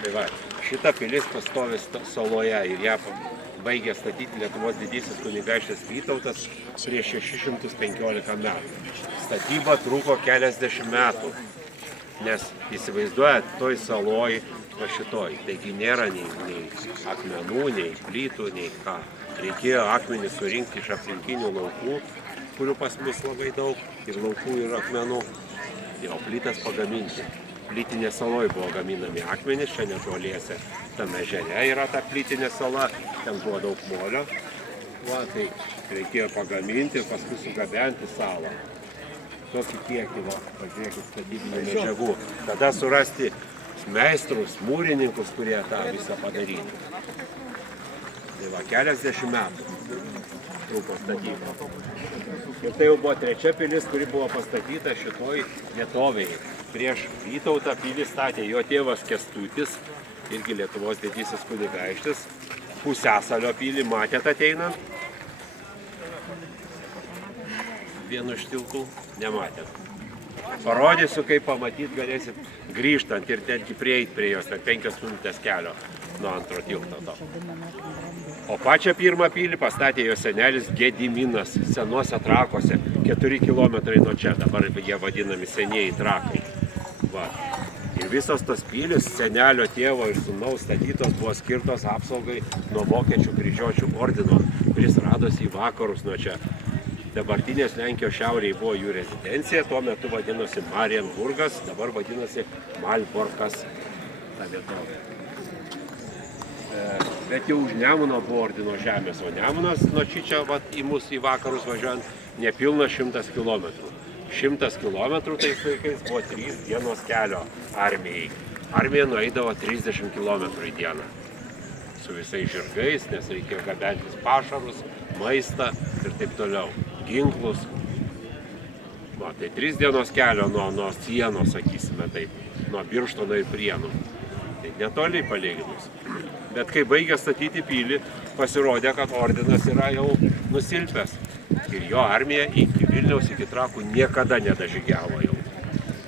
Tai va, šita pilis pastovi saloje ir ją baigė statyti Lietuvos didysis kunigaikštis Vytautas prieš 615 metų. Statyba truko keliasdešimt metų, nes įsivaizduojat, toj saloj, va šitoj, taigi nėra nei akmenų, nei plytų, nei ką. Reikėjo akmenį surinkti iš aplinkinių laukų, kurių pas mus labai daug, ir laukų, ir akmenų, o plytas pagaminti. Plytinė saloj buvo gaminami akmenys, čia netoliese tame ežere yra ta plytinė sala, ten buvo daug molio. Va, tai reikėjo pagaminti ir paskui sugabenti salą. Tokį kiekį, va, pažiūrėkit, statybinių medžiagų. Tada surasti meistrus, mūrininkus, kurie tą visą padaryti. Tai va, keliasdešimt metų truko statyba. Ir tai jau buvo trečia pilis, kuri buvo pastatyta šitoj vietovėje. Prieš Vytautą pilį statė jo tėvas Kęstutis, irgi Lietuvos didysis kunigaikštis. Pusiasalio pilį matėt ateinant? Vienu iš tiltų nematėt. Parodysiu, kaip pamatyt galėsit grįžtant ir netgi prieiti prie jos, per 5 minutės kelio nuo antro tilto to. O pačią pirmą pilį pastatė jo senelis Gediminas senuose Trakuose, 4 kilometrai nuo čia, dabar jie vadinami senieji Trakai. Va. Ir visos tos pilis senelio tėvo ir sūnaus statytos buvo skirtos apsaugai nuo vokiečių kryžiuočių ordino, kuris radosi į vakarus nuo čia. Dabartinės Lenkijos šiaurėje buvo jų rezidencija, tuo metu vadinosi Marienburgas, dabar vadinasi Malborkas ta vietovė. Bet jau už Nemuno buvo ordino žemės, o Nemunas nuo čia į mus į vakarus važiuojant nepilna 100 kilometrų. 100 kilometrų tais laikais buvo 3 dienos kelio armijai. Armija nueidavo 30 kilometrų į dieną. Su visais žirgais, nes reikėjo gabentis pašarus, maistą ir taip toliau. Ginklus. Va, tai 3 dienos kelio nuo sienos, sakysime taip, nuo Birštono ir Prienų. Tai netoli palyginus. Bet kai baigė statyti pilį, pasirodė, kad ordinas yra jau nusilpęs. Ir jo armija iki Vilniaus, iki Trakų niekada nedažygiavo jau.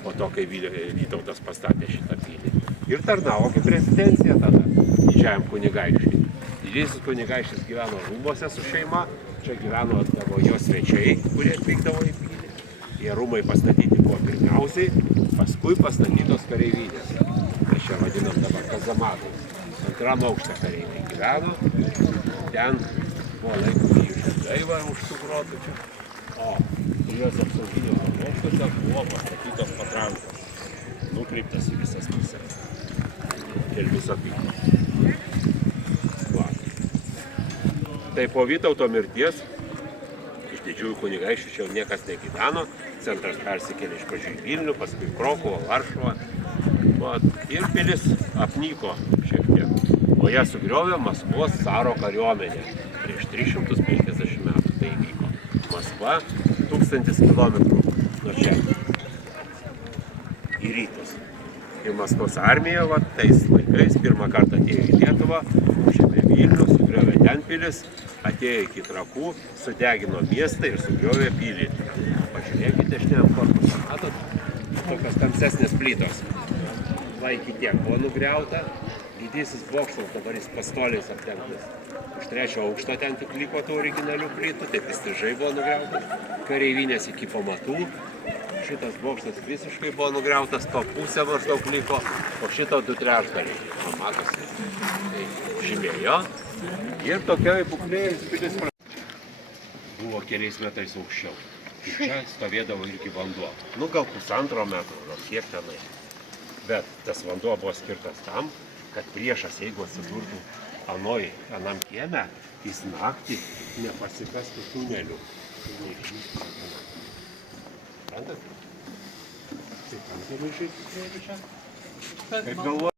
Po to, kai Vytautas pastatė šitą pilį. Ir tarnavo kaip rezidencija tada didžiajam kunigaikščiui. Didysis kunigaikštis gyveno rūmuose su šeima. Čia gyveno jo svečiai, kurie atvykdavo į pilį. Jie rūmai pastatyti buvo pirmiausiai, paskui pastatytos kareivinės. Mes čia vadinam dabar kazamatais. Antram aukšte kareiviai gyveno. Ten buvo laikomi jų žirgai už tų grotučių. O jos apsauginiuose bokštuose buvo pastatytos patrankos. Nukreiptas į visas puses. Ir viso pilį. Tai po Vytauto mirties iš didžiųjų kunigaikščių čia niekas negyveno. Centras persikėlė iš pradžių į Vilnių, paskui Krokuvą, Varšuvą. Ir pilis apnyko šiek tiek. O ją sugriovė Maskvos caro kariuomenė. Prieš 350 metų tai įvyko. Maskva 1000 kilometrų nuo čia. Į rytus. Ir Maskvos armija tais laikais pirmą kartą atėjo į Lietuvą, užėmė Vilnių, sugriovė ten pilis, atėjo iki Trakų, sudegino miestą ir sugriovė pilį. Pažiūrėkite šiandien korpusą. Matot, tokios tamsesnės plytos. Va iki tiek buvo nugriauta. Didysis bokštas dabar jis pastoliais apdengtas. Už 3 aukšto ten tik liko tų originalių plytų, taip įstrižai buvo nugriautas. Kareivinės iki pamatų. Šitas bokštas visiškai buvo nugriautas, to pusė maždaug liko, o šito 2/3. Matosi, tai žymėjo. Ir tokioj būklėje pilis buvo keliais metrais aukščiau. Ir čia stovėdavo irgi vanduo. Nu, gal 1,5 metro, gal kiek tenai. Bet tas vanduo buvo skirtas tam, kad priešas, jeigu atsidurtų anam kieme, jis naktį nepasikastų tunelių. Suprantat? Tai kam tai mažai čia? Kaip galvoju?